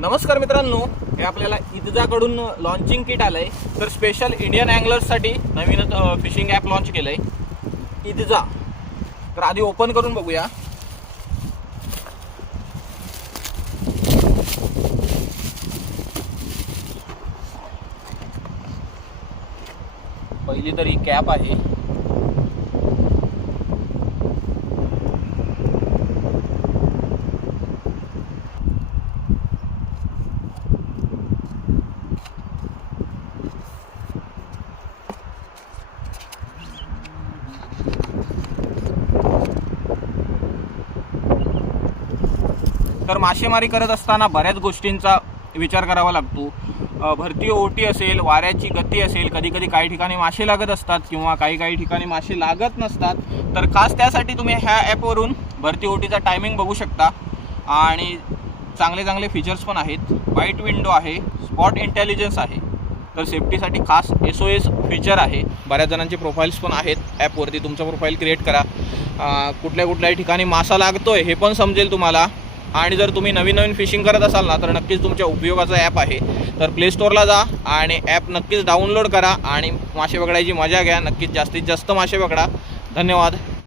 नमस्कार मित्रांनो, हे आपल्याला इदजाकडून लॉन्चिंग किट आलं आहे. तर स्पेशल इंडियन अँगलर्ससाठी नवीनच फिशिंग ॲप लॉन्च केलं आहे इदजा. तर आधी ओपन करून बघूया. पहिली तर ही कॅप आहे. तर मासेमारी करत असताना बऱ्याच गोष्टींचा विचार करावा लागतो. भरती ओटी असेल, वाऱ्याची गती असेल, कधी कधी काही ठिकाणी मासे लागत असतात किंवा काही ठिकाणी मासे लागत नसतात. तर खास त्यासाठी तुम्ही ह्या ॲपवरून भरती ओटीचा टायमिंग बघू शकता आणि चांगले फीचर्स पण आहेत. वाईट विंडो आहे, स्पॉट इंटेलिजन्स आहे. तर सेफ्टीसाठी खास SOS फीचर आहे. बऱ्याच जणांचे प्रोफाईल्स पण आहेत ॲपवरती. तुमचं प्रोफाईल क्रिएट करा. कुठल्या ठिकाणी मासा लागतोय हे पण समजेल तुम्हाला. आणि जर तुम्ही नवीन फिशिंग करत असाल ना, तर नक्कीच तुमच्या उपयोगाचा ॲप आहे. तर प्ले स्टोअरला जा आणि ॲप नक्कीच डाउनलोड करा आणि मासे पकडायची मजा घ्या. नक्कीच जास्तीत जास्त मासे पकडा. धन्यवाद.